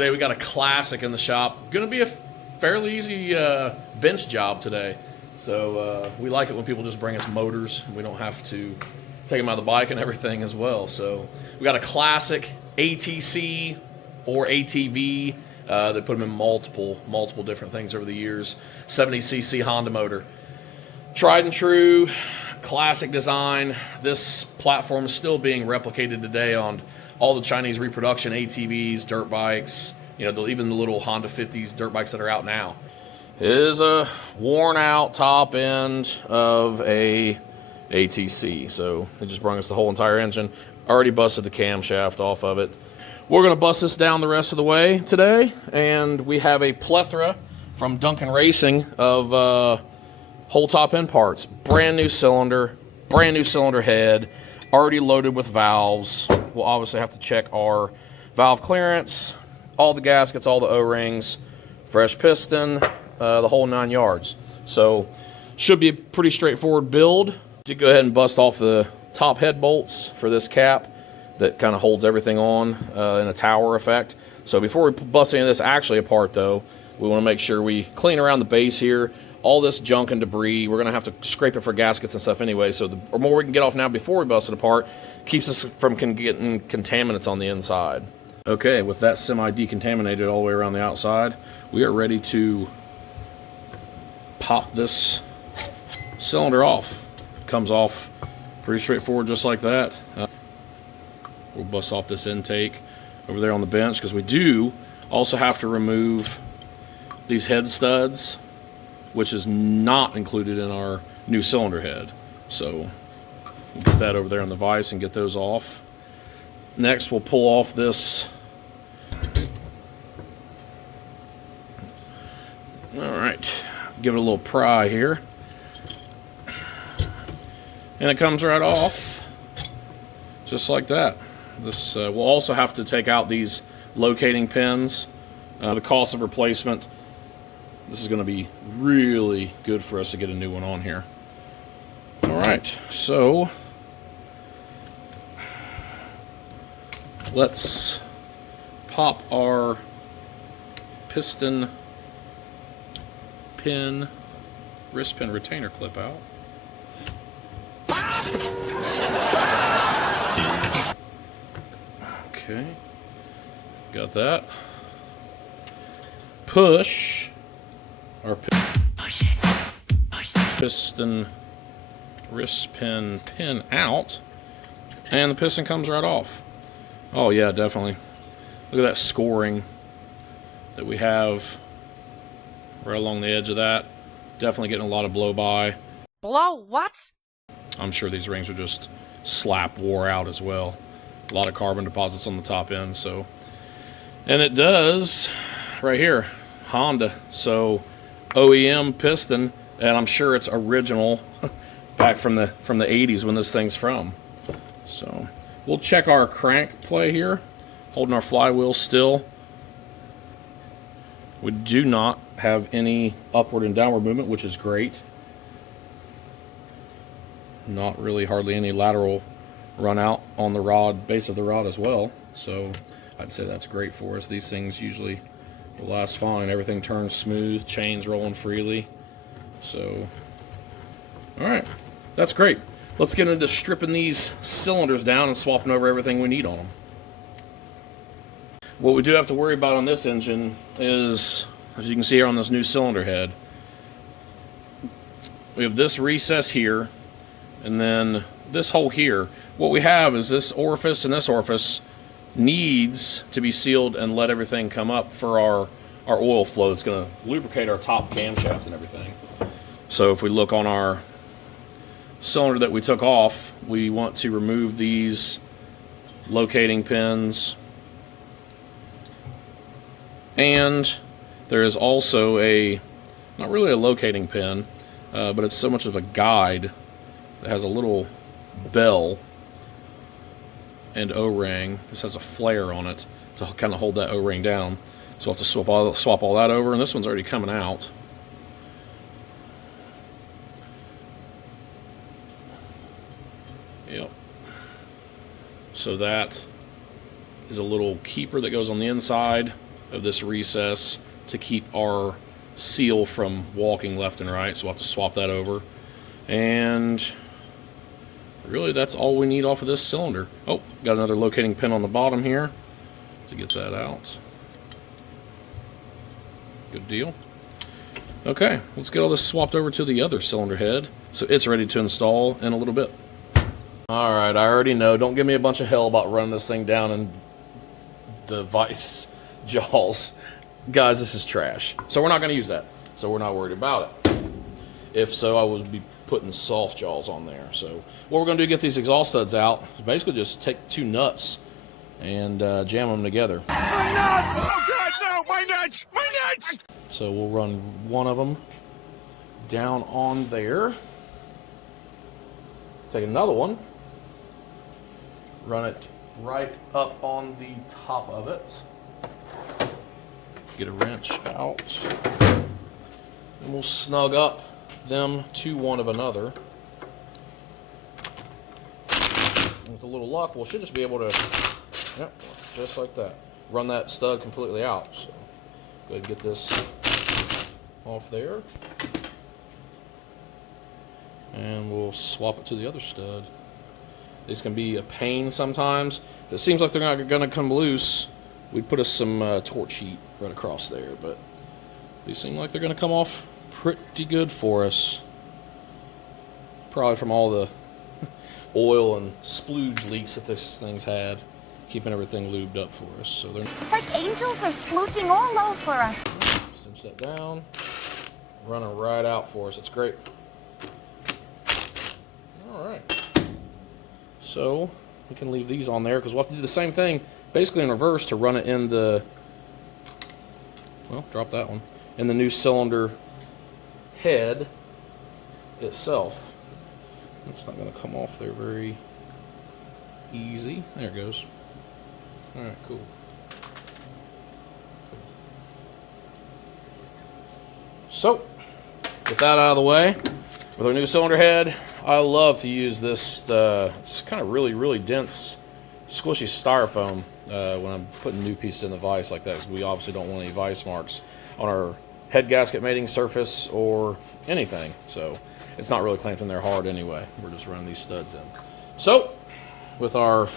Today we got a classic in the shop. Gonna be a fairly easy bench job today. So we like it when people just bring us motors. We don't have to take them out of the bike and everything as well. So we got a classic ATC or ATV. They put them in multiple different things over the years. 70cc Honda motor. Tried and true, classic design. This platform is still being replicated today on all the Chinese reproduction ATVs, dirt bikes, you know, even the little Honda 50s dirt bikes that are out now. It is a worn out top end of a ATC. So it just brought us the whole entire engine. Already busted the camshaft off of it. We're gonna bust this down the rest of the way today, and we have a plethora from Duncan Racing of whole top end parts. Brand new cylinder head, already loaded with valves. We'll obviously have to check our valve clearance, all the gaskets, all the O-rings, fresh piston, the whole 9 yards. So should be a pretty straightforward build. To go ahead and bust off the top head bolts for this cap that kind of holds everything on in a tower effect. So before we bust any of this actually apart though, we want to make sure we clean around the base here. All this junk and debris, we're going to have to scrape it for gaskets and stuff anyway, so the more we can get off now before we bust it apart keeps us from getting contaminants on the inside. Okay, with that semi-decontaminated all the way around the outside, we are ready to pop this cylinder off. Comes off pretty straightforward just like that. We'll bust off this intake over there on the bench because we do also have to remove these head studs, which is not included in our new cylinder head. So we'll get that over there in the vise and get those off. Next, we'll pull off this. All right, give it a little pry here. And it comes right off, just like that. This we'll also have to take out these locating pins. The cost of replacement, this is going to be really good for us to get a new one on here. All right, so let's pop our piston pin, wrist pin retainer clip out. Okay, got that. Push our piston wrist pin out, and the piston comes right off. Oh yeah, definitely. Look at that scoring that we have right along the edge of that. Definitely getting a lot of blow by. Blow what? I'm sure these rings are just wore out as well. A lot of carbon deposits on the top end. So, and it does right here, Honda. So OEM piston, and I'm sure it's original back from the 80s when this thing's from. So we'll check our crank play here, holding our flywheel still. We do not have any upward and downward movement, which is great. Not really hardly any lateral run out on the rod, base of the rod as well. So I'd say that's great for us. These things usually will last fine. Everything turns smooth, chains rolling freely. So, all right, that's great. Let's get into stripping these cylinders down and swapping over everything we need on them. What we do have to worry about on this engine is, as you can see here on this new cylinder head, we have this recess here, and then this hole here. What we have is this orifice and this orifice needs to be sealed and let everything come up for our oil flow. It's going to lubricate our top camshaft and everything. So if we look on our cylinder that we took off, we want to remove these locating pins. And there is also not really a locating pin, but it's so much of a guide that has a little bell and O-ring. This has a flare on it to kind of hold that O-ring down. So I'll have to swap all that over, and this one's already coming out. Yep. So that is a little keeper that goes on the inside of this recess to keep our seal from walking left and right, so we'll have to swap that over. And really, that's all we need off of this cylinder. Oh, got another locating pin on the bottom here to get that out. Good deal. Okay, let's get all this swapped over to the other cylinder head, so it's ready to install in a little bit. Alright, I already know. Don't give me a bunch of hell about running this thing down in the vice jaws. Guys, this is trash. So we're not going to use that. So we're not worried about it. If so, I would be putting soft jaws on there. So what we're going to do to get these exhaust studs out is basically just take 2 nuts and jam them together. My nuts! Oh God, no! My nuts! My nuts! So we'll run one of them down on there. Take another one. Run it right up on the top of it. Get a wrench out. And we'll snug up them to one of another. And with a little luck, we should just be able to, yep, just like that, run that stud completely out. So go ahead and get this off there. And we'll swap it to the other stud. These can be a pain sometimes. If it seems like they're not going to come loose, we'd put some torch heat right across there. But these seem like they're going to come off pretty good for us. Probably from all the oil and splooge leaks that this thing's had, keeping everything lubed up for us. So they're, it's like angels are splooching all over us. Cinch that down, running right out for us. It's great. All right. So we can leave these on there because we'll have to do the same thing, basically in reverse, to run it in the, well, drop that one, in the new cylinder head itself. It's not going to come off there very easy. There it goes. All right, cool. So, get that out of the way. With our new cylinder head, I love to use this, it's kind of really dense, squishy styrofoam when I'm putting new pieces in the vise like that, because we obviously don't want any vise marks on our head gasket mating surface or anything. So it's not really clamped in there hard anyway. We're just running these studs in. So with our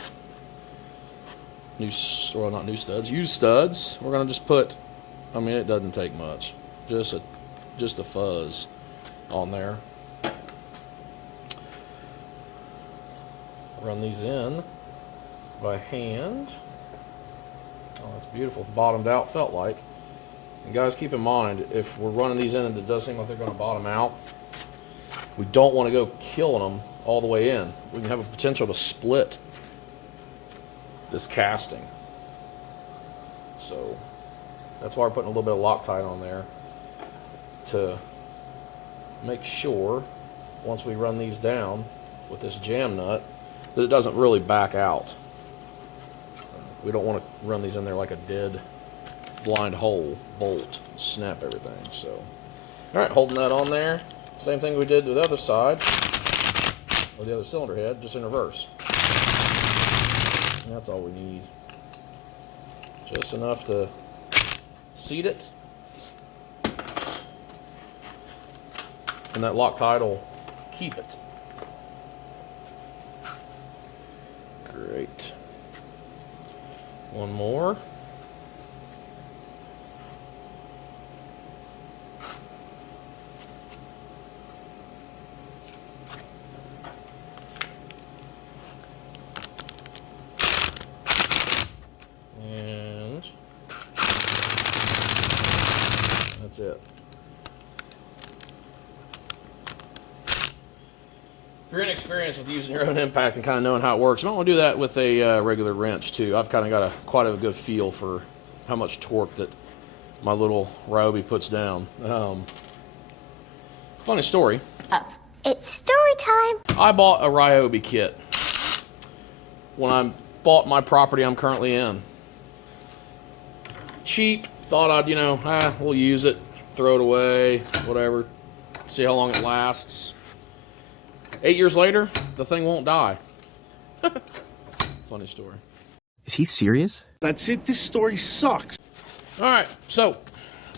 new, well, not new studs, used studs, we're going to just put, I mean, it doesn't take much, just a fuzz on there. Run these in by hand. Oh, that's beautiful. Bottomed out, felt like. And guys, keep in mind, if we're running these in and it does seem like they're going to bottom out, we don't want to go killing them all the way in. We can have a potential to split this casting. So that's why we're putting a little bit of Loctite on there to make sure, once we run these down with this jam nut, that it doesn't really back out. We don't want to run these in there like a dead blind hole bolt, snap everything. So, all right, holding that on there. Same thing we did with the other side, or the other cylinder head, just in reverse. And that's all we need. Just enough to seat it. And that Loctite will keep it. Great. One more. And that's it. If you're inexperienced with using your own impact and kind of knowing how it works, you might want to do that with a regular wrench too. I've kind of got quite a good feel for how much torque that my little Ryobi puts down. Funny story. It's story time. I bought a Ryobi kit when I bought my property I'm currently in. Cheap. Thought I'd, we'll use it, throw it away, whatever, see how long it lasts. 8 years later, the thing won't die. Funny story. Is he serious? That's it. This story sucks. All right, so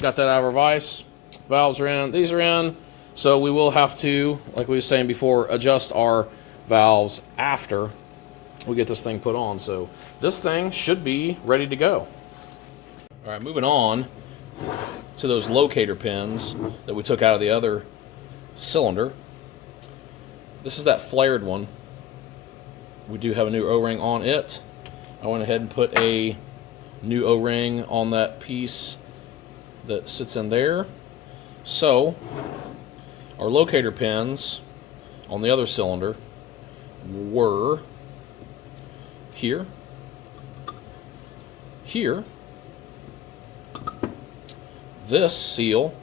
got that out of our vise. Valves are in. These are in. So we will have to, like we were saying before, adjust our valves after we get this thing put on. So this thing should be ready to go. All right, moving on to those locator pins that we took out of the other cylinder. This is that flared one. We do have a new O-ring on it. I went ahead and put a new O-ring on that piece that sits in there. So our locator pins on the other cylinder were here, here, this seal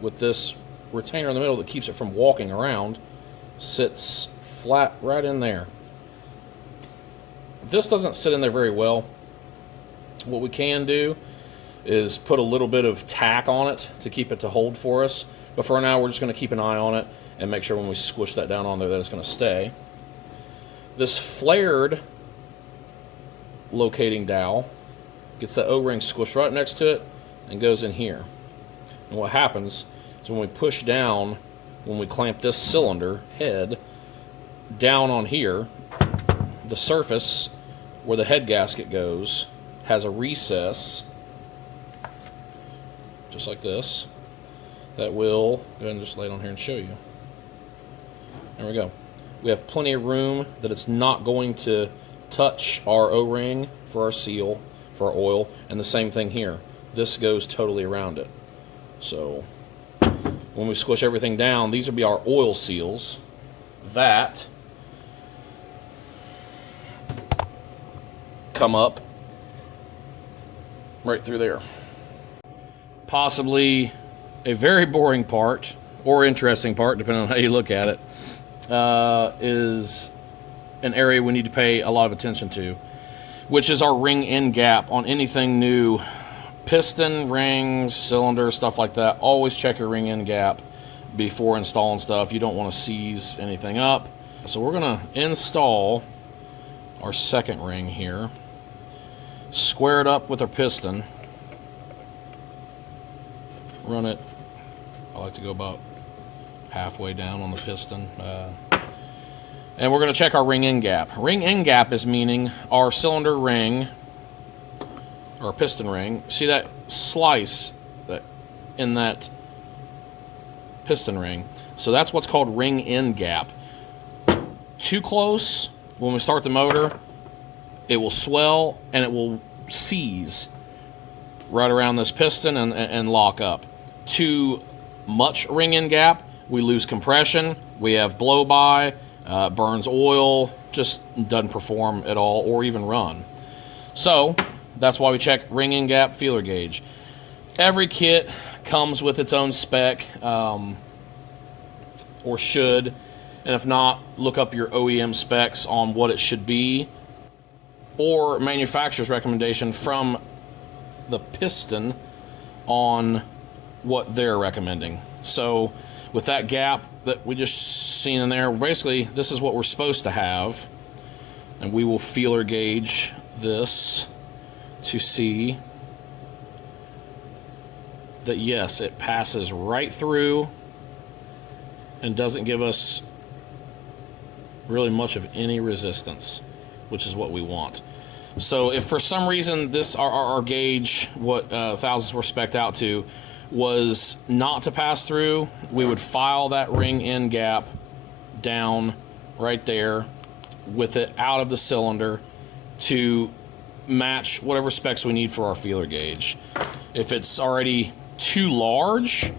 with this retainer in the middle that keeps it from walking around sits flat right in there. This doesn't sit in there very well. What we can do is put a little bit of tack on it to keep it to hold for us. But for now, we're just going to keep an eye on it and make sure when we squish that down on there that it's going to stay. This flared locating dowel gets that O-ring squished right next to it and goes in here. And what happens is when we push down, when we clamp this cylinder head down on here, the surface where the head gasket goes has a recess, just like this, that will, go ahead and just lay it on here and show you. There we go. We have plenty of room that it's not going to touch our O-ring for our seal, for our oil, and the same thing here. This goes totally around it. So when we squish everything down, these will be our oil seals that come up right through there. Possibly a very boring part, or interesting part, depending on how you look at it, is an area we need to pay a lot of attention to, which is our ring end gap on anything new. Piston, rings, cylinder, stuff like that. Always check your ring end gap before installing stuff. You don't want to seize anything up. So we're going to install our second ring here. Square it up with our piston. Run it, I like to go about halfway down on the piston. And we're going to check our ring end gap. Ring end gap is meaning our cylinder ring, or piston ring. See that slice that in that piston ring? So that's what's called ring end gap. Too close, when we start the motor, it will swell and it will seize right around this piston and lock up. Too much ring end gap, we lose compression, we have blow by, burns oil, just doesn't perform at all or even run. So that's why we check ring end gap, feeler gauge. Every kit comes with its own spec, or should, and if not, look up your OEM specs on what it should be, or manufacturer's recommendation from the piston on what they're recommending. So with that gap that we just seen in there, basically this is what we're supposed to have, and we will feeler gauge this to see that yes, it passes right through and doesn't give us really much of any resistance, which is what we want. So if for some reason this our gauge, what thousands were spec'd out to, was not to pass through, we would file that ring end gap down right there with it out of the cylinder to match whatever specs we need for our feeler gauge. If it's already too large,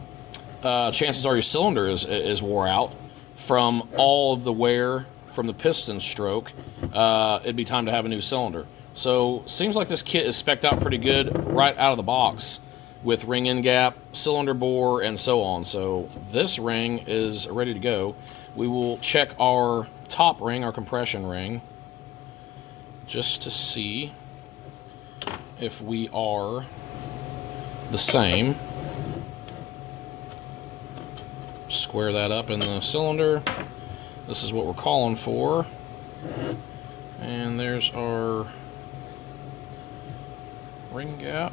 chances are your cylinder is wore out from all of the wear from the piston stroke. It'd be time to have a new cylinder. So seems like this kit is spec'd out pretty good right out of the box with ring end gap, cylinder bore, and so on. So this ring is ready to go. We will check our top ring, our compression ring, just to see if we are the same. Square that up in the cylinder. This is what we're calling for. And there's our ring gap.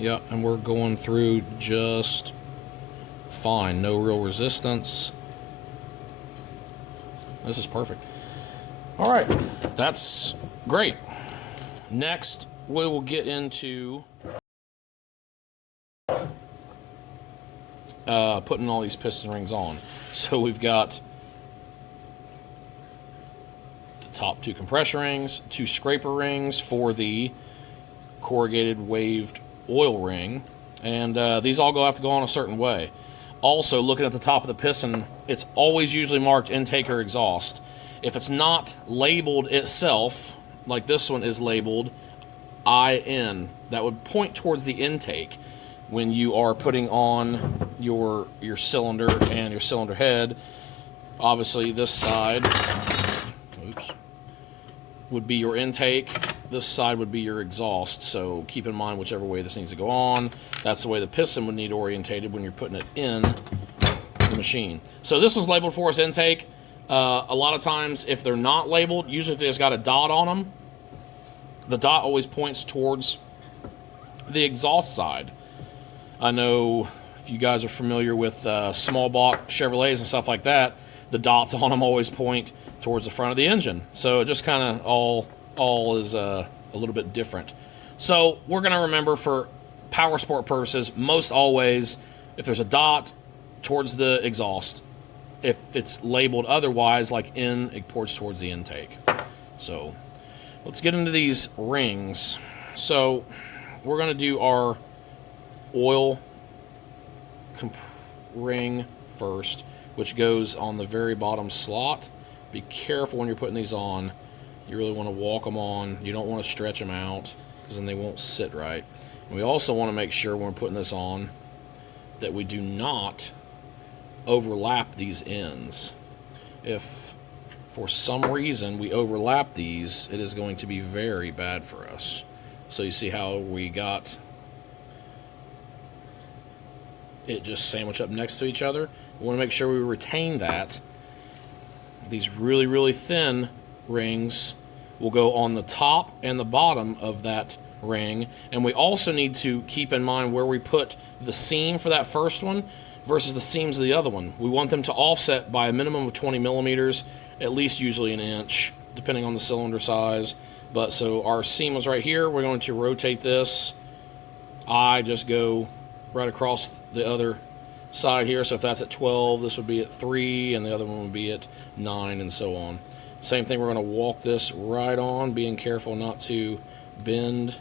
Yeah, and we're going through just fine. No real resistance. This is perfect. All right, that's great. Next, we will get into putting all these piston rings on. So we've got the top 2 compression rings, 2 scraper rings for the corrugated waved oil ring, and these all have to go on a certain way. Also, looking at the top of the piston, it's always usually marked intake or exhaust. If it's not labeled itself, like this one is labeled IN, that would point towards the intake when you are putting on your cylinder and your cylinder head. Obviously, this side would be your intake. This side would be your exhaust, so keep in mind whichever way this needs to go on. That's the way the piston would need orientated when you're putting it in the machine. So this one's labeled for us intake. A lot of times, if they're not labeled, usually if they just got a dot on them, the dot always points towards the exhaust side. I know if you guys are familiar with small block Chevrolets and stuff like that, the dots on them always point towards the front of the engine. So it just kind of all is a little bit different. So we're going to remember for power sport purposes, most always, if there's a dot towards the exhaust, if it's labeled otherwise, like in, it points towards the intake. So let's get into these rings. So we're going to do our oil ring first, which goes on the very bottom slot. Be careful when you're putting these on. You really want to walk them on. You don't want to stretch them out because then they won't sit right. And we also want to make sure when we're putting this on that we do not overlap these ends. If for some reason we overlap these, it is going to be very bad for us. So you see how we got it just sandwiched up next to each other? We want to make sure we retain that. These really, really thin rings will go on the top and the bottom of that ring. And we also need to keep in mind where we put the seam for that first one versus the seams of the other one. We want them to offset by a minimum of 20 millimeters, at least usually an inch, depending on the cylinder size. But so our seam was right here. We're going to rotate this. I just go right across the other side here. So if that's at 12, this would be at 3, and the other one would be at 9, and so on. Same thing, we're going to walk this right on, being careful not to bend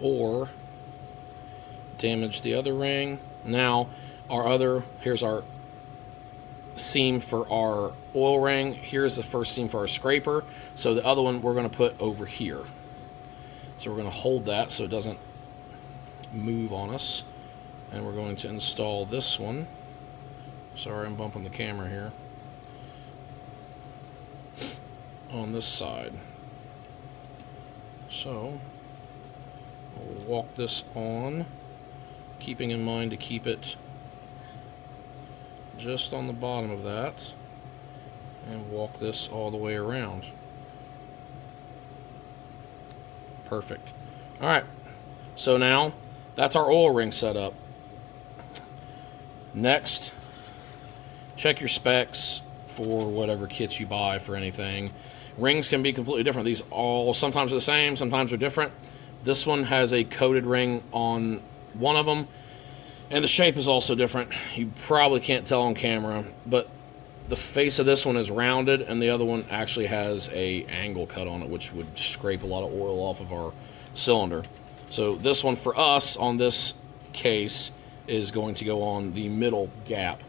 or damage the other ring. Now, here's our seam for our oil ring. Here's the first seam for our scraper. So the other one we're going to put over here. So we're going to hold that so it doesn't move on us. And we're going to install this one. Sorry, I'm bumping the camera here. On this side. So we'll walk this on, keeping in mind to keep it just on the bottom of that, and walk this all the way around. Perfect. Alright, so now that's our oil ring set up. Next, check your specs for whatever kits you buy for anything. Rings can be completely different. These all sometimes are the same, sometimes are different. This one has a coated ring on one of them, and the shape is also different. You probably can't tell on camera, but the face of this one is rounded, and the other one actually has a angle cut on it, which would scrape a lot of oil off of our cylinder. So this one for us on this case is going to go on the middle gap.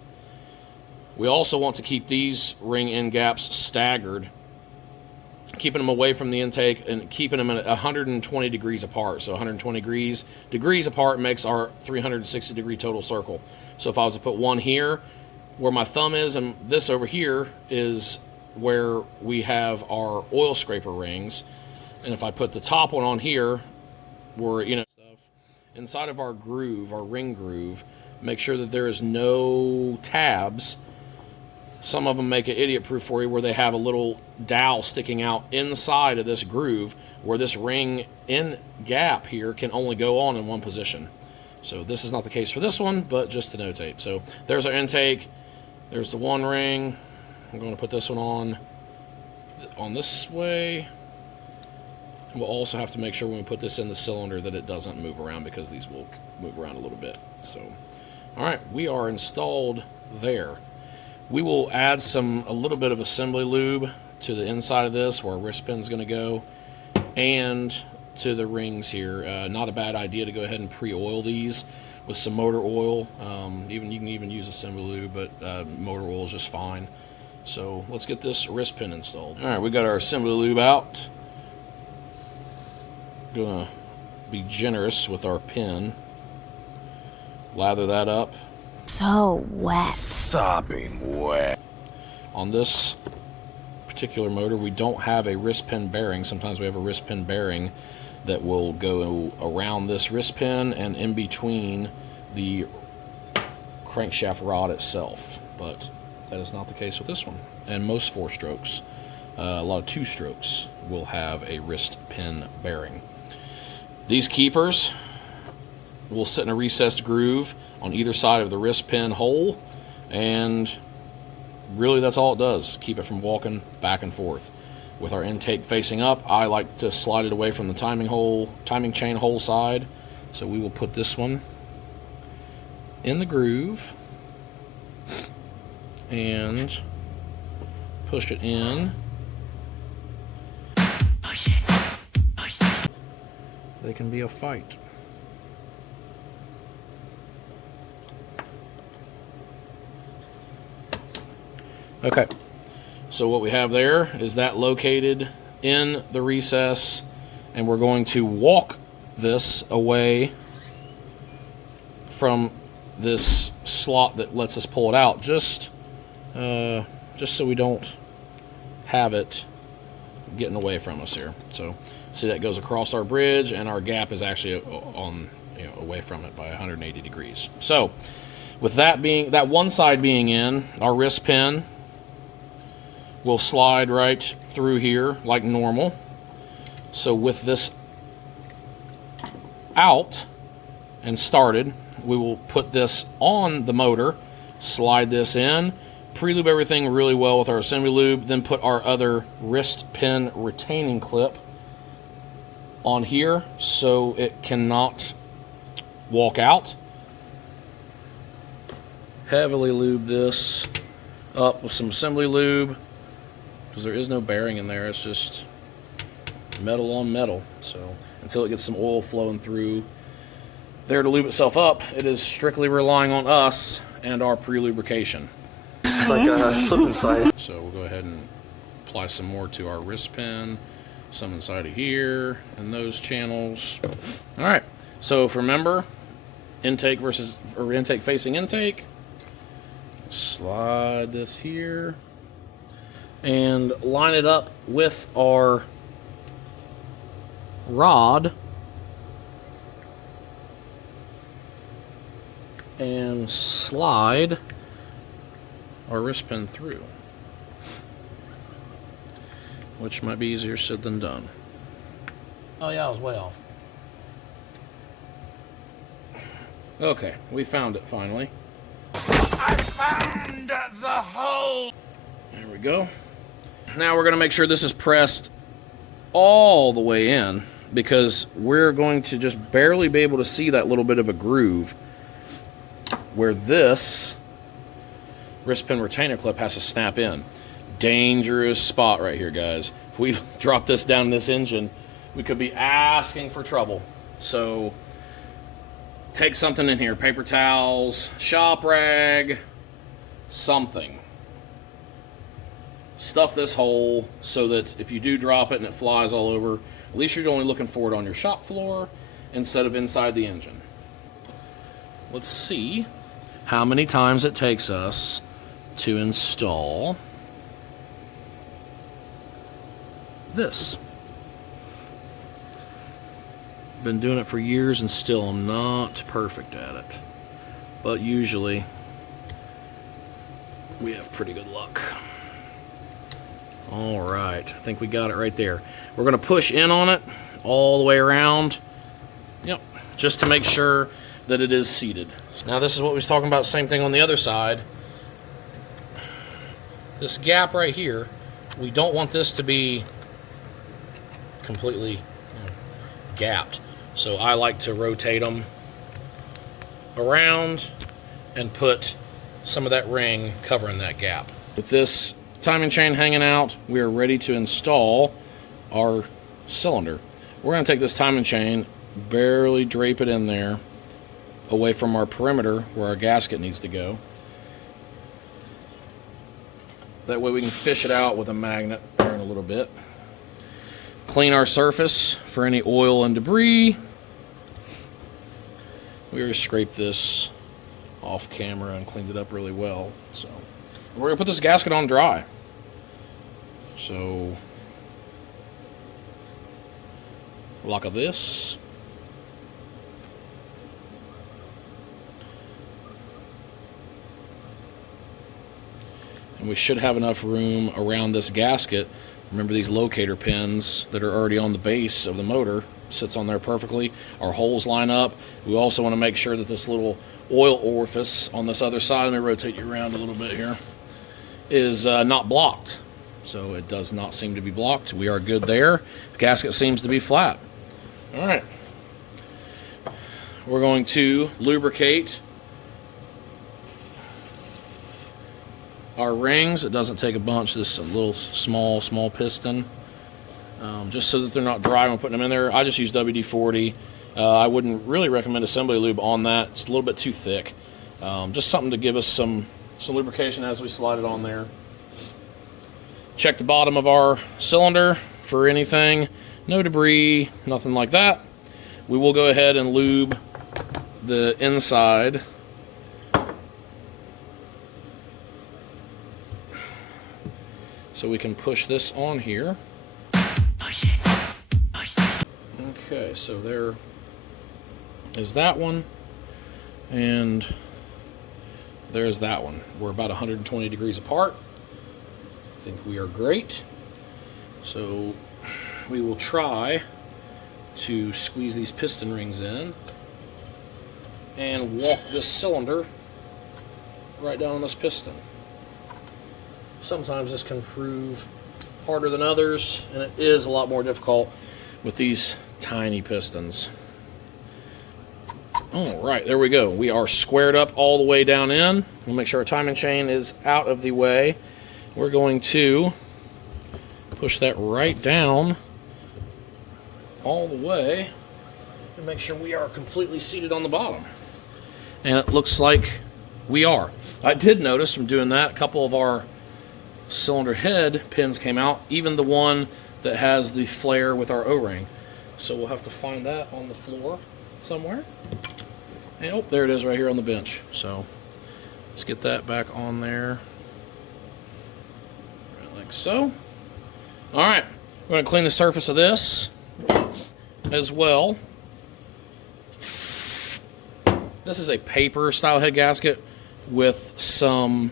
We also want to keep these ring end gaps staggered, keeping them away from the intake and keeping them at 120 degrees apart. So 120 degrees apart makes our 360 degree total circle. So if I was to put one here where my thumb is, and this over here is where we have our oil scraper rings, and if I put the top one on here, where, you know, stuff inside of our groove, our ring groove, make sure that there is no tabs Some of them make it idiot-proof for you where they have a little dowel sticking out inside of this groove where this ring in gap here can only go on in one position. So this is not the case for this one, but just to notate. So there's our intake. There's the one ring. I'm going to put this one on this way. We'll also have to make sure when we put this in the cylinder that it doesn't move around, because these will move around a little bit. So, all right, we are installed there. We will add a little bit of assembly lube to the inside of this where our wrist pin's going to go, and to the rings here. Not a bad idea to go ahead and pre-oil these with some motor oil. You can even use assembly lube, but motor oil is just fine. So let's get this wrist pin installed. All right, we got our assembly lube out. Gonna be generous with our pin. Lather that up. So wet. Sopping wet. On this particular motor, we don't have a wrist pin bearing. Sometimes we have a wrist pin bearing that will go around this wrist pin and in between the crankshaft rod itself. But that is not the case with this one. And most 4-strokes, a lot of 2-strokes, will have a wrist pin bearing. These keepers will sit in a recessed groove on either side of the wrist pin hole, and really that's all it does. Keep it from walking back and forth. With our intake facing up, I like to slide it away from the timing chain hole side. So we will put this one in the groove and push it in. They can be a fight. Okay, so what we have there is that located in the recess, and we're going to walk this away from this slot that lets us pull it out, just so we don't have it getting away from us here. So see, that goes across our bridge, and our gap is actually on, away from it by 180 degrees. So with that one side being in, our wrist pin will slide right through here like normal. So with this out and started, we will put this on the motor, slide this in, pre-lube everything really well with our assembly lube, then put our other wrist pin retaining clip on here so it cannot walk out. Heavily lube this up with some assembly lube, because there is no bearing in there. It's just metal on metal. So until it gets some oil flowing through there to lube itself up, it is strictly relying on us and our pre-lubrication. It's like a slip inside. So we'll go ahead and apply some more to our wrist pin, some inside of here and those channels. All right, so if remember, intake facing intake, slide this here and line it up with our rod and slide our wrist pin through, which might be easier said than done. Oh yeah, I was way off. Okay, we found it finally. I found the hole. There we go. Now we're going to make sure this is pressed all the way in, because we're going to just barely be able to see that little bit of a groove where this wrist pin retainer clip has to snap in. Dangerous spot right here, guys. If we drop this down this engine, we could be asking for trouble. So take something in here, paper towels, shop rag, something. Stuff this hole so that if you do drop it and it flies all over, at least you're only looking for it on your shop floor instead of inside the engine. Let's see how many times it takes us to install this. Been doing it for years and still I'm not perfect at it, but usually we have pretty good luck. All right, I think we got it right there. We're going to push in on it all the way around. Yep, just to make sure that it is seated. Now this is what we was talking about, same thing on the other side. This gap right here, we don't want this to be completely gapped. So I like to rotate them around and put some of that ring covering that gap. With this timing chain hanging out, we are ready to install our cylinder. We're going to take this timing chain, barely drape it in there, away from our perimeter where our gasket needs to go. That way we can fish it out with a magnet here in a little bit. Clean our surface for any oil and debris. We already scraped this off camera and cleaned it up really well. So we're going to put this gasket on dry. So lock of this. And we should have enough room around this gasket. Remember these locator pins that are already on the base of the motor, sits on there perfectly. Our holes line up. We also want to make sure that this little oil orifice on this other side, let me rotate you around a little bit here, is not blocked. So it does not seem to be blocked. We are good there. The gasket seems to be flat. All right. We're going to lubricate our rings. It doesn't take a bunch. This is a little small piston, just so that they're not dry when putting them in there. I just use WD-40. I wouldn't really recommend assembly lube on that. It's a little bit too thick. Just something to give us some lubrication as we slide it on there. Check the bottom of our cylinder for anything. No debris, nothing like that. We will go ahead and lube the inside. So we can push this on here. Okay, so there is that one, and there's that one. We're about 120 degrees apart. I think we are great. So we will try to squeeze these piston rings in and walk this cylinder right down on this piston. Sometimes this can prove harder than others, and it is a lot more difficult with these tiny pistons. All right, there we go. We are squared up all the way down in. We'll make sure our timing chain is out of the way. We're going to push that right down all the way and make sure we are completely seated on the bottom. And it looks like we are. I did notice from doing that, a couple of our cylinder head pins came out, even the one that has the flare with our O-ring. So we'll have to find that on the floor somewhere. And, oh, there it is right here on the bench. So let's get that back on there. Like so. All right, we're going to clean the surface of this as well. This is a paper style head gasket with some,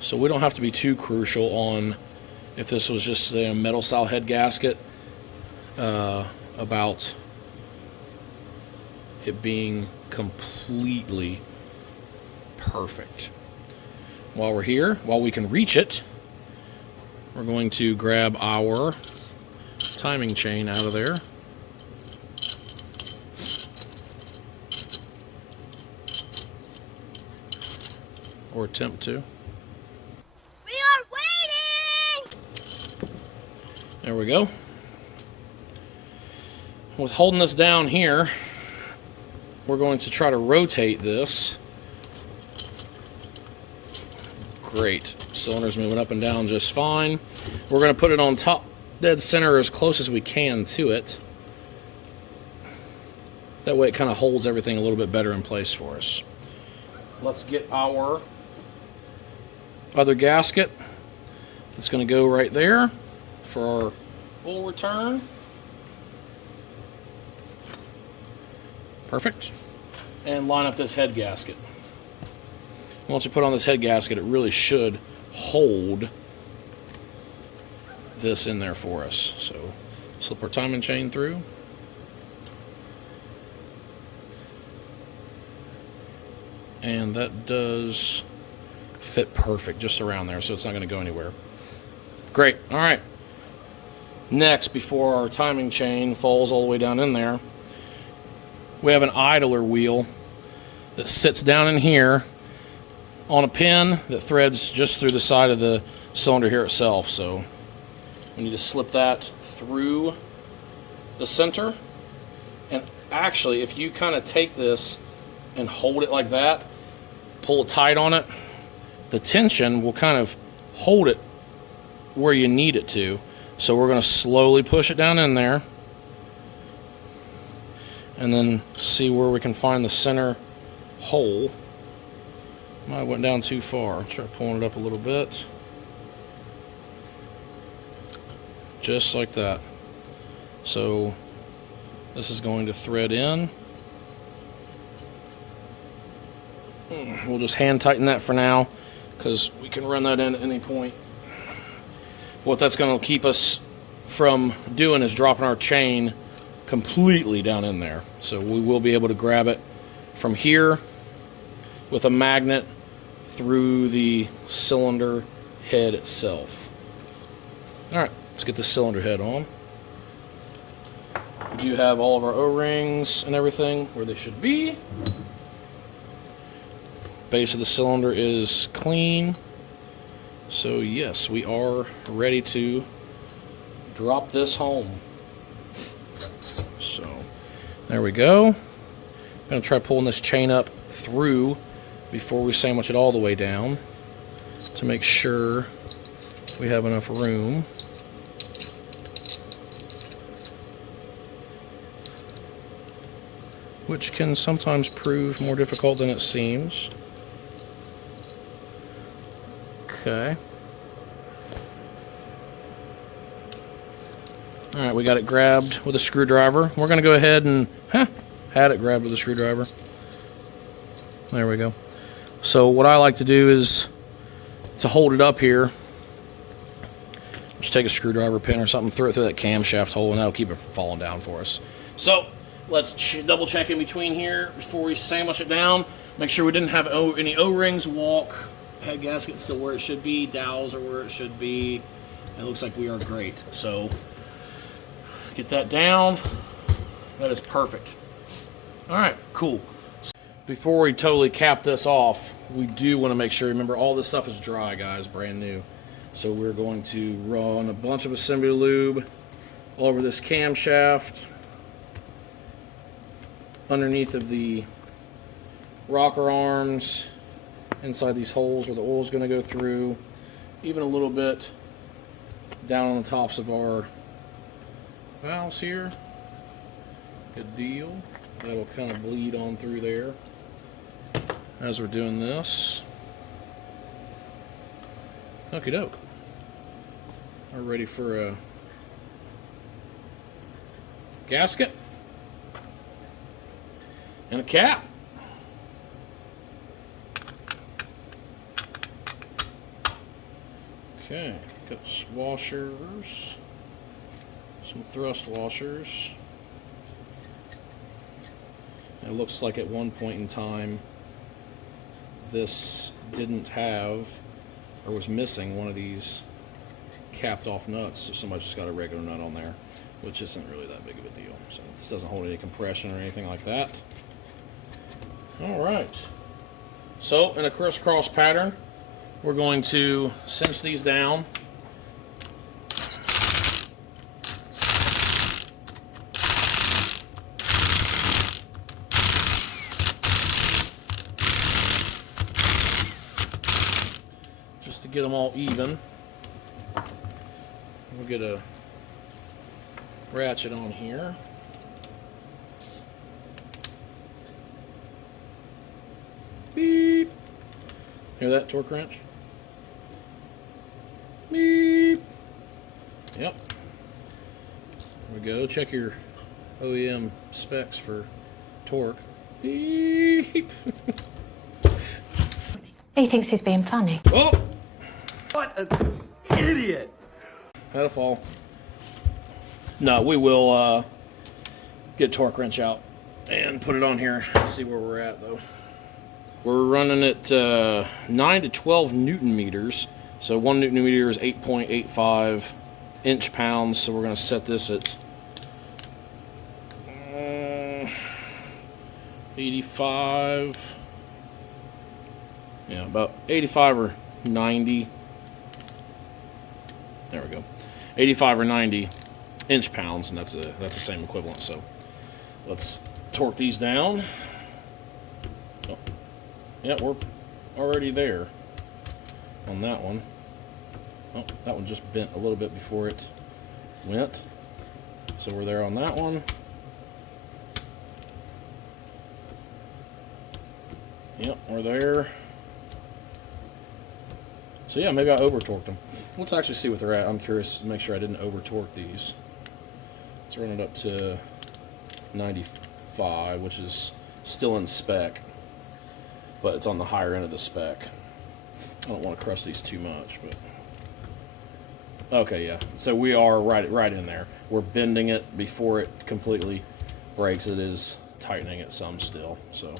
so we don't have to be too crucial on if this was just a metal style head gasket about it being completely perfect. While we're here, while we can reach it, we're going to grab our timing chain out of there. Or attempt to. We are waiting! There we go. With holding this down here, we're going to try to rotate this. Great. Cylinder's moving up and down just fine. We're going to put it on top, dead center, as close as we can to it. That way it kind of holds everything a little bit better in place for us. Let's get our other gasket. It's going to go right there for our full return. Perfect. And line up this head gasket. Once you put on this head gasket, it really should hold this in there for us. So slip our timing chain through. And that does fit perfect just around there, so it's not going to go anywhere. Great. All right. Next, before our timing chain falls all the way down in there, we have an idler wheel that sits down in here on a pin that threads just through the side of the cylinder here itself. So we need to slip that through the center. And actually, if you kind of take this and hold it like that, pull it tight on it, the tension will kind of hold it where you need it to. So we're going to slowly push it down in there and then see where we can find the center hole. Might have went down too far. Try pulling it up a little bit. Just like that. So this is going to thread in. We'll just hand tighten that for now because we can run that in at any point. What that's going to keep us from doing is dropping our chain completely down in there. So we will be able to grab it from here with a magnet through the cylinder head itself. Alright, let's get the cylinder head on. We do have all of our O-rings and everything where they should be. Base of the cylinder is clean. So yes, we are ready to drop this home. So there we go. I'm going to try pulling this chain up through before we sandwich it all the way down to make sure we have enough room. Which can sometimes prove more difficult than it seems. Okay. Alright, we got it grabbed with a screwdriver. We're going to go ahead and, had it grabbed with a screwdriver. There we go. So what I like to do is to hold it up here, just take a screwdriver pin or something, throw it through that camshaft hole, and that'll keep it from falling down for us. So let's double check in between here before we sandwich it down. Make sure we didn't have any O-rings walk. Head gasket's still where it should be. Dowels are where it should be. It looks like we are great. So get that down. That is perfect. All right, cool. Before we totally cap this off, we do want to make sure, remember, all this stuff is dry, guys, brand new. So we're going to run a bunch of assembly lube all over this camshaft, underneath of the rocker arms, inside these holes where the oil is going to go through, even a little bit down on the tops of our valves here. Good deal. That'll kind of bleed on through there as we're doing this. Okie doke. We're ready for a gasket and a cap. Okay, got some washers, some thrust washers. It looks like at one point in time this didn't have, or was missing, one of these capped off nuts, so somebody just got a regular nut on there, which isn't really that big of a deal. So this doesn't hold any compression or anything like that. Alright, so in a crisscross pattern, we're going to cinch these down. Just to get them all even. We'll get a ratchet on here. Beep. Hear that torque wrench? Beep. Yep. There we go. Check your OEM specs for torque. Beep. He thinks he's being funny. Oh! What an idiot! Had a fall. No, we will get torque wrench out and put it on here. See where we're at, though. We're running at 9 to 12 Newton meters. So 1 Newton meter is 8.85 inch-pounds. So we're going to set this at 85. Yeah, about 85 or 90. There we go. 85 or 90 inch-pounds, and that's the same equivalent. So let's torque these down. Oh. Yeah, we're already there on that one. Oh, that one just bent a little bit before it went. So we're there on that one. Yep, we're there. So yeah, maybe I over-torqued them. Let's actually see what they're at. I'm curious to make sure I didn't over-torque these. Let's run it up to 95, which is still in spec, but it's on the higher end of the spec. I don't want to crush these too much, but okay, yeah. So we are right in there. We're bending it before it completely breaks. It is tightening it some still. So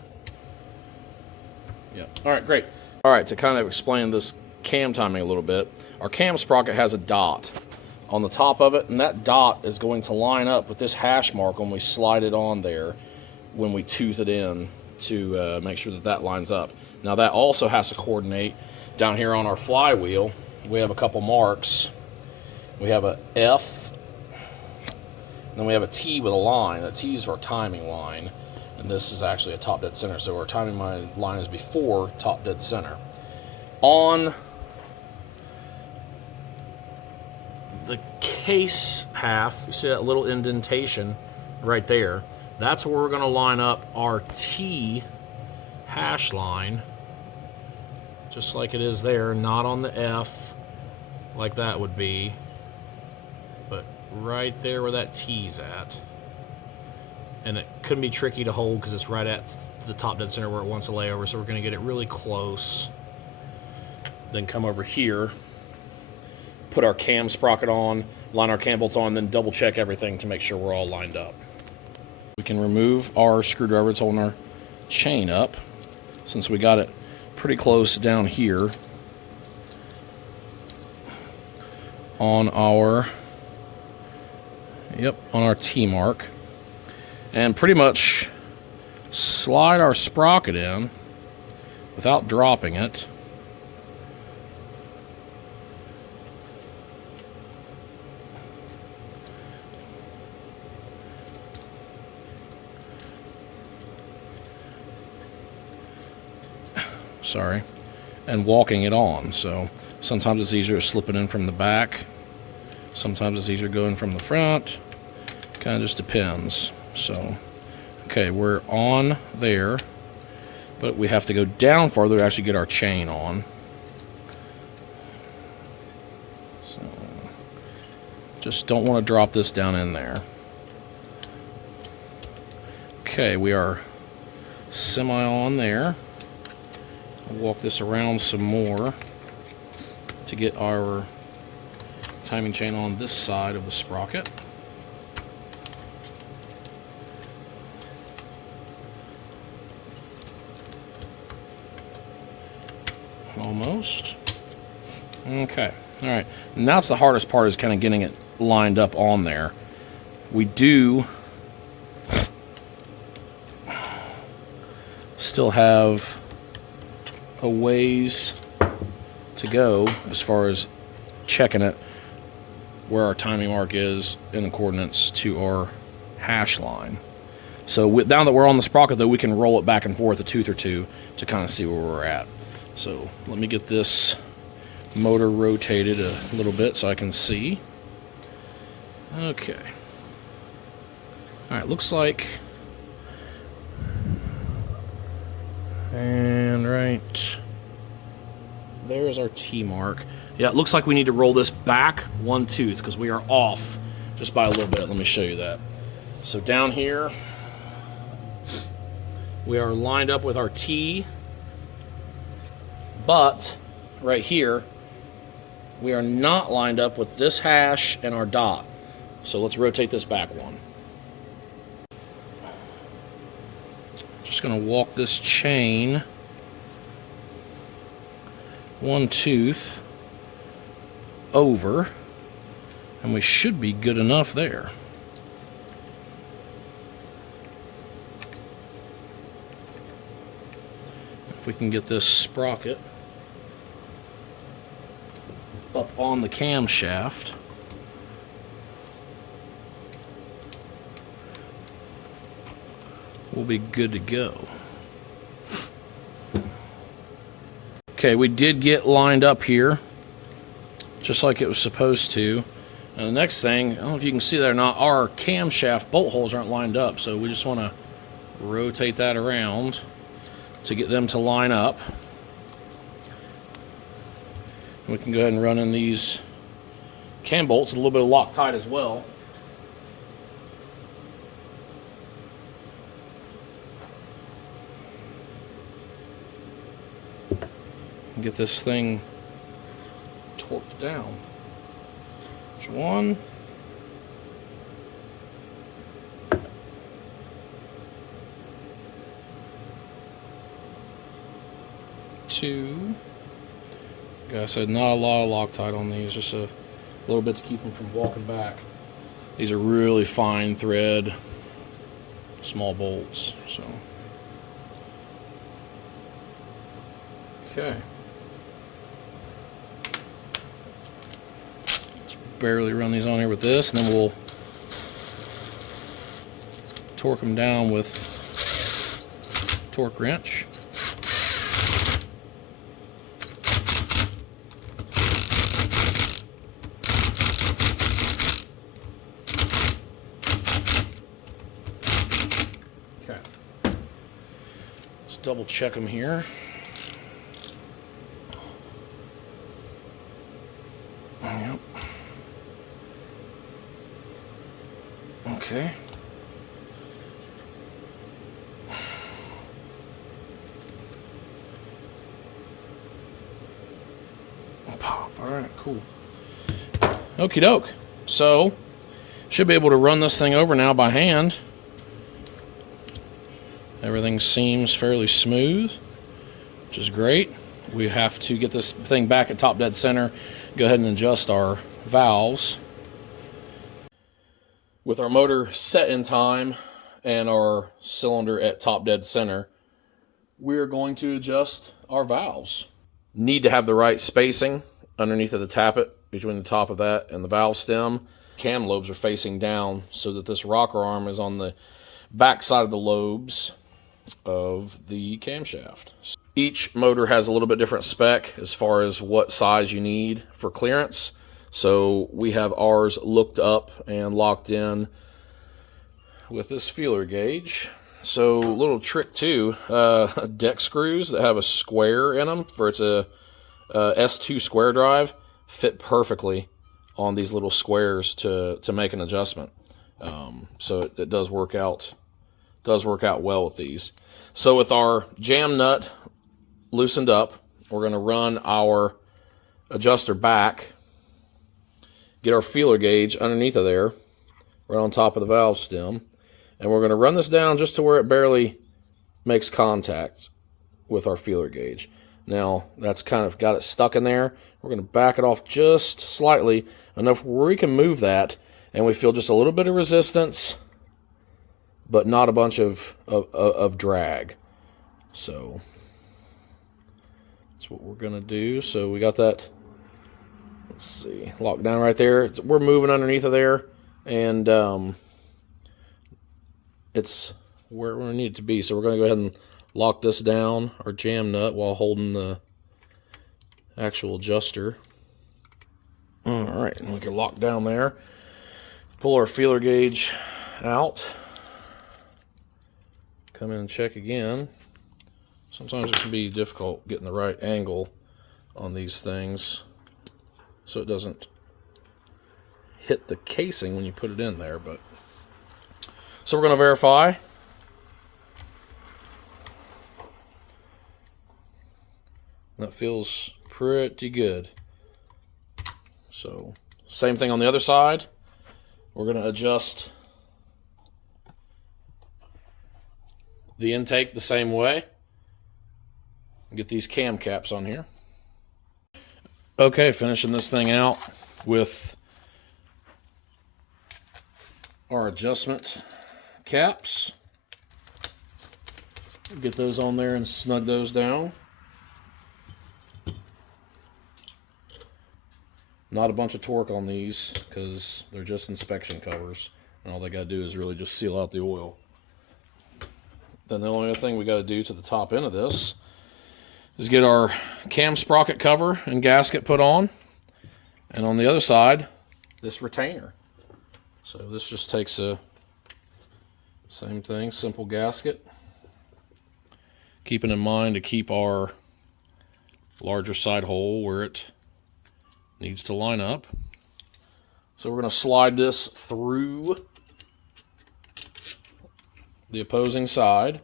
yeah. All right, great. All right, to kind of explain this cam timing a little bit, our cam sprocket has a dot on the top of it, and that dot is going to line up with this hash mark when we slide it on there, when we tooth it in, to make sure that that lines up. Now that also has to coordinate down here on our flywheel. We have a couple marks. We have a F, and then we have a T with a line. That T is our timing line, and this is actually a top dead center. So our timing line is before top dead center. On the case half, you see that little indentation right there? That's where we're going to line up our T hash line, just like it is there, not on the F like that would be, but right there where that T's at. And it could be tricky to hold because it's right at the top dead center where it wants to lay over, so we're going to get it really close. Then come over here, put our cam sprocket on, line our cam bolts on, then double check everything to make sure we're all lined up. We can remove our screwdriver that's holding our chain up, since we got it pretty close down here on our T mark, and pretty much slide our sprocket in without dropping it. Sorry, and walking it on. So sometimes it's easier to slip it in from the back, sometimes it's easier going from the front. Kind of just depends. So okay, we're on there, but we have to go down farther to actually get our chain on. So just don't want to drop this down in there. Okay, we are semi on there. I'll walk this around some more to get our timing chain on this side of the sprocket. Almost. Okay. All right. And that's the hardest part, is kind of getting it lined up on there. We do still have a ways to go as far as checking it where our timing mark is in the coordinates to our hash line. So now that we're on the sprocket, though, we can roll it back and forth a tooth or two to kind of see where we're at. So let me get this motor rotated a little bit so I can see. Okay. All right, looks like, and right there's our T mark. Yeah, it looks like we need to roll this back one tooth because we are off just by a little bit. Let me show you that. So down here, we are lined up with our T But right here, we are not lined up with this hash and our dot. So let's rotate this back one. Just going to walk this chain one tooth over, and we should be good enough there. If we can get this sprocket up on the camshaft, we'll be good to go. Okay, we did get lined up here, just like it was supposed to. And the next thing, I don't know if you can see that or not, our camshaft bolt holes aren't lined up, so we just want to rotate that around to get them to line up. We can go ahead and run in these cam bolts, a little bit of Loctite as well. Get this thing torqued down. There's one. Two. Like I said, not a lot of Loctite on these, just a little bit to keep them from walking back. These are really fine thread, small bolts. So, okay. Barely run these on here with this, and then we'll torque them down with torque wrench. Okay. Let's double check them here. Yep. Okay. Pop. All right, cool. Okie doke. So, should be able to run this thing over now by hand. Everything seems fairly smooth, which is great. We have to get this thing back at top dead center, go ahead and adjust our valves. With our motor set in time and our cylinder at top dead center, we're going to adjust our valves. Need to have the right spacing underneath of the tappet between the top of that and the valve stem. Cam lobes are facing down so that this rocker arm is on the back side of the lobes of the camshaft. Each motor has a little bit different spec as far as what size you need for clearance. So we have ours looked up and locked in with this feeler gauge. So a little trick too, deck screws that have a square in them for it's a S2 square drive fit perfectly on these little squares to make an adjustment. So it does work out well with these. So with our jam nut loosened up, we're going to run our adjuster back, get our feeler gauge underneath of there, right on top of the valve stem, and we're going to run this down just to where it barely makes contact with our feeler gauge. Now, that's kind of got it stuck in there. We're going to back it off just slightly, enough where we can move that, and we feel just a little bit of resistance, but not a bunch of drag. So that's what we're going to do. So we got that, let's see, locked down right there. We're moving underneath of there, and it's where we need it to be. So we're going to go ahead and lock this down, our jam nut, while holding the actual adjuster. All right, and we can lock down there. Pull our feeler gauge out. Come in and check again. Sometimes it can be difficult getting the right angle on these things so it doesn't hit the casing when you put it in there. But so we're going to verify. That feels pretty good. So, same thing on the other side. We're going to adjust the intake the same way. Get these cam caps on here. Okay, finishing this thing out with our adjustment caps. Get those on there and snug those down. Not a bunch of torque on these because they're just inspection covers, and all they got to do is really just seal out the oil. Then the only other thing we got to do to the top end of this is get our cam sprocket cover and gasket put on, and on the other side, this retainer. So this just takes a same thing, simple gasket, keeping in mind to keep our larger side hole where it needs to line up. So we're going to slide this through the opposing side.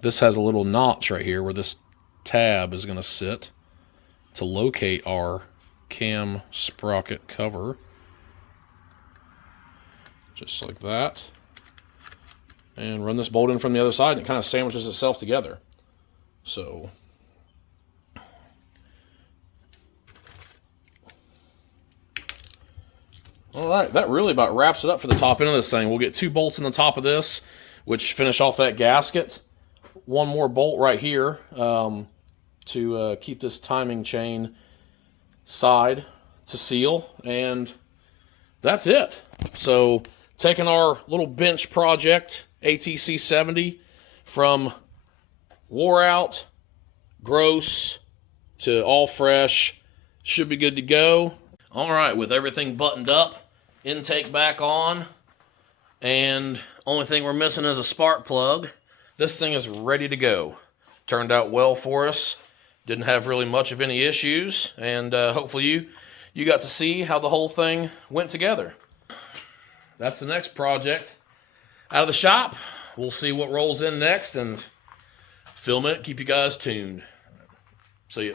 This has a little notch right here where this tab is going to sit to locate our cam sprocket cover. Just like that. And run this bolt in from the other side, and it kind of sandwiches itself together. So, all right, that really about wraps it up for the top end of this thing. We'll get 2 bolts in the top of this, which finish off that gasket. 1 more bolt right here to keep this timing chain side to seal, and that's it. So, taking our little bench project, ATC 70, from wore out, gross, to all fresh, should be good to go. All right, with everything buttoned up, intake back on, and only thing we're missing is a spark plug. This thing is ready to go. Turned out well for us. Didn't have really much of any issues, and hopefully you got to see how the whole thing went together. That's the next project out of the shop. We'll see what rolls in next and film it. Keep you guys tuned. See ya.